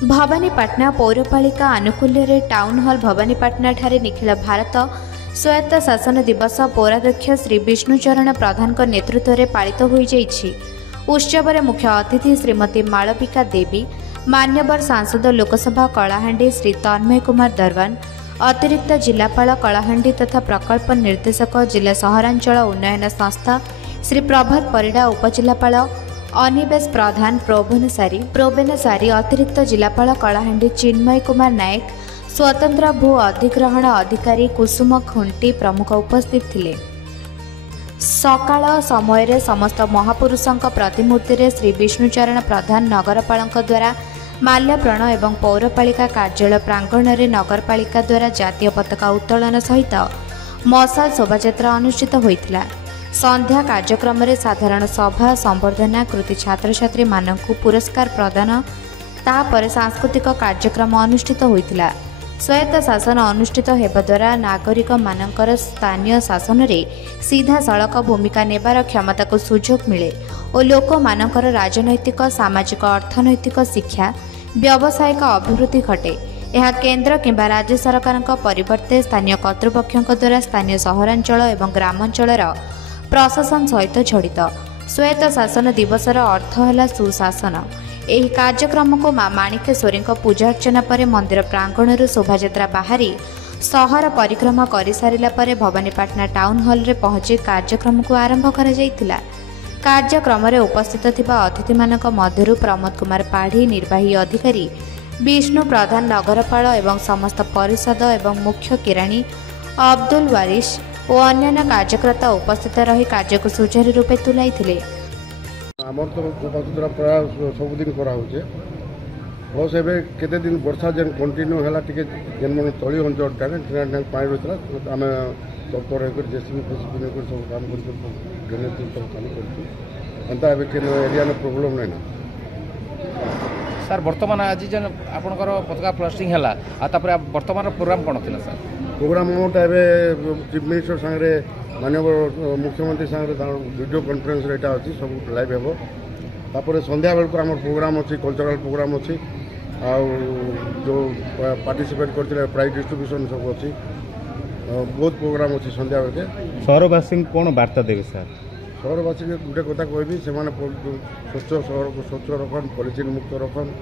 भवानीपाटना पौरपालिका आनुकूल्य town hall Bhawanipatna ठारे निखिल भारत स्वायत्त शासन दिवस पौराध्यक्ष श्री विष्णुचरण प्रधान नेतृत्व में पालित हो जाइछि। उत्सव में मुख्य अतिथि श्रीमती मालविका देवी, मान्यवर सांसद लोकसभा कलाहांडी श्री तन्मय कुमार दरवान, अतिरिक्त जिलापाल कलाहांडी तथा प्रकल्प निर्देशक जिला सहरांचल उन्नयन संस्था श्री प्रभात परिडा, उपजिलापाल अनिवेश प्रधान प्रोबेनसारी, अतिरिक्त जिलापाल कलाहांडी चिन्मय कुमार नायक, स्वतंत्र भू अधिग्रहण अधिकारी कुसुम खुंटी प्रमुख उपस्थित थिले। सकाळ समय समस्त महापुरुषों प्रतिमूर्ति रे श्री विष्णुचरण प्रधान नगरपाल द्वारा माल्यार्पण एवं पौरपालिका कार्यालय प्रांगण में नगरपालिका द्वारा जातीय पताका उत्तोलन सहित मशाल शोभायात्रा अनुष्ठित होइतिला। संध्या कार्यक्रम में साधारण सभा, संबर्धना, कृति छात्र छात्री मानकु पुरस्कार प्रदान, तापर सांस्कृतिक कार्यक्रम अनुष्ठित होइतिला। स्वायत्त शासन अनुष्ठित हेबा द्वारा नागरिक मानकर स्थानीय शासन रे सीधा सड़क भूमिका नेबार क्षमता को सुजोग मिले और लोक मानकर राजनैतिक, सामाजिक, अर्थनैतिक, शिक्षा, व्यावसायिक अभिवृद्धि घटे। यह केंद्र किंबा राज्य सरकार परिवर्ते स्थानीय कर्तृपक्षों द्वारा स्थानीय सहरांचल एवं ग्रामांचल प्रशासन सहित जड़ित। स्वायत्त शासन दिवसर अर्थ है सुशासन। ଏହି କାର୍ଯ୍ୟକ୍ରମକୁ ମା ମାଣିକେଶ୍ୱରୀଙ୍କ ପୂଜାର୍ଚ୍ଚନା ପରେ ମନ୍ଦିର ପ୍ରାଙ୍ଗଣରୁ ଶୋଭାଯାତ୍ରା ବାହାରି ସହର ପରିକ୍ରମା କରିସାରିଲା ପରେ ଭବାନୀପାଟନା ଟାଉନ୍ ହଲ୍ରେ ପହଞ୍ଚି କାର୍ଯ୍ୟକ୍ରମକୁ ଆରମ୍ଭ କରାଯାଇଥିଲା। କାର୍ଯ୍ୟକ୍ରମରେ ଉପସ୍ଥିତ ଥିବା ଅତିଥିମାନଙ୍କ ମଧ୍ୟରୁ ପ୍ରମୋଦ କୁମାର ପାଢ଼ୀ, ନିର୍ବାହୀ ଅଧିକାରୀ ବିଷ୍ଣୁ ପ୍ରଧାନ, ନଗରପାଳ ଏବଂ ସମସ୍ତ ପରିଷଦ ଏବଂ ମୁଖ୍ୟ କିରାଣୀ ଅବଦୁଲ ୱାରିଶ ଓ ଅନ୍ୟାନ୍ୟ କାର୍ଯ୍ୟକର୍ତ୍ତା ଉପସ୍ଥିତ ରହି କାର୍ଯ୍ୟକୁ ସୁଚାରୁ ରୂପେ ତୁଲାଇଥିଲେ। आमर तो सफासुतरा प्राय सबुदिन कराऊे बस ए केते दिन वर्षा जेन कंटिन्यू है जेन मन तली अंचलटा पानी रही आम तत्पर होकर जेसीबी फेसीबी नहीं सब काम कर सब काम करता एरिया में प्रोब्लेम नहीं ना सर। बर्तमान आज जेन आपनकर पताका प्लास्टिंग है बर्तमान प्रोग्राम कौन थी सर? प्रोग्राम आमटा चीफ मिनिस्टर सांगे माननीय मुख्यमंत्री सांगे वीडियो कॉन्फ्रेंस यहाँ अच्छी सब लाइव हे तापर संध्या बेलू आम प्रोग्राम अच्छी कल्चरल प्रोग्राम अच्छी जो पार्टिसिपेट करते प्राइज डिस्ट्रीब्यूशन सब अच्छी बहुत प्रोग्राम अच्छी संध्या बेले। सहरवासी कौन वार्ता देवे सर? सहरवासी गोटे कथा कहबी से स्वच्छ सहर को स्वच्छ रखन, पॉलिथिन मुक्त रखन।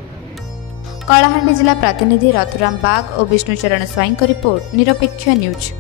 कलाहांडी जिला प्रतिनिधि रथुराम बाग और विष्णुचरण स्वाईं रिपोर्ट, निरपेक्ष न्यूज।